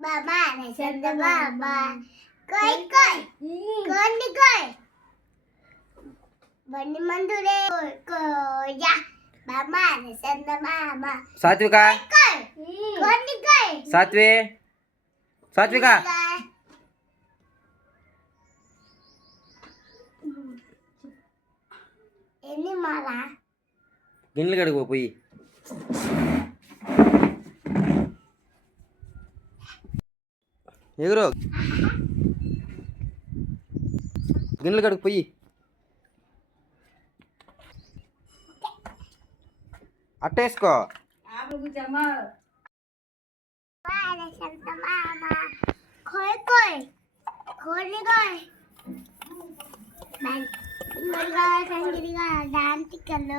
బాబా చంద బాబా కోయ్ కోయ్ కోండి కోయ్ బండి మందులే కోయా బాబా చంద బాబా సాత్విక కోయ్ కోండి కోయ్ సాత్వి సాత్విక ఎన్ని మాలా గిన్నెలు కడుగు పోయి ఎగురు గిన్నెలు కడుగు పోయి అట్టేసుకో బాబా చంద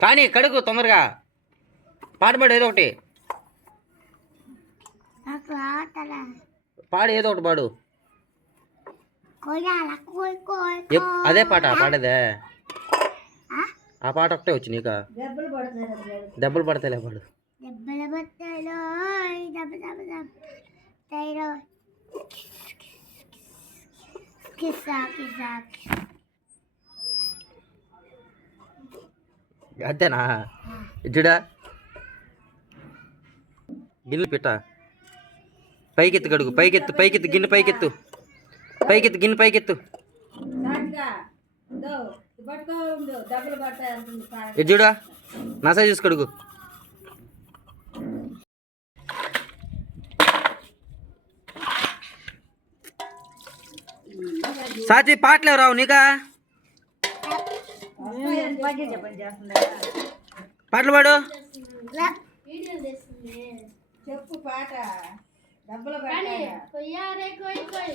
కానీ కడుగు తొందరగా. పాట పాడు ఏదో ఒకటి. పాడు ఏదో ఒకటి పాడు. అదే పాట పాడేదే. ఆ? ఆ పాట ఒకటే వచ్చి నీక. దెబ్బలు పడతాయిలే పాడు. దెబ్బల బట్టలో దెబ్బ దెబ్బ తైరో కిస్సా కిస్సా అంతేనా ఇచ్చుడా గిన్నెలు పెట్ట. పైకెత్తు కడుగు పైకెత్తు పైకెత్తు గిన్నె పైకెత్తు. పైకెత్తు గిన్నె పైకెత్తు. ఇచ్చుడా నసా చూసి కడుగు సాచి పాటలు రావు నీకా? పాటలు పాడు. చెప్పు పాట. డబ్బులు కొయ్యారే కోయ్ కోయ్.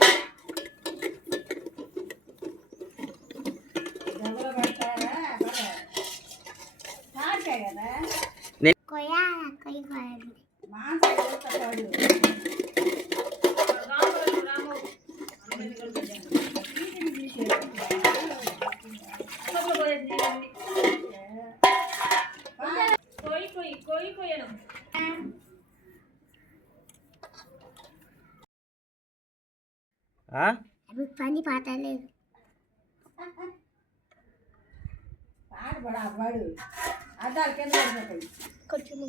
పని పాట లేదు. పాట పడ. అవ్వడు అద్దాలు కింద పడిపోతాయి. కొంచెం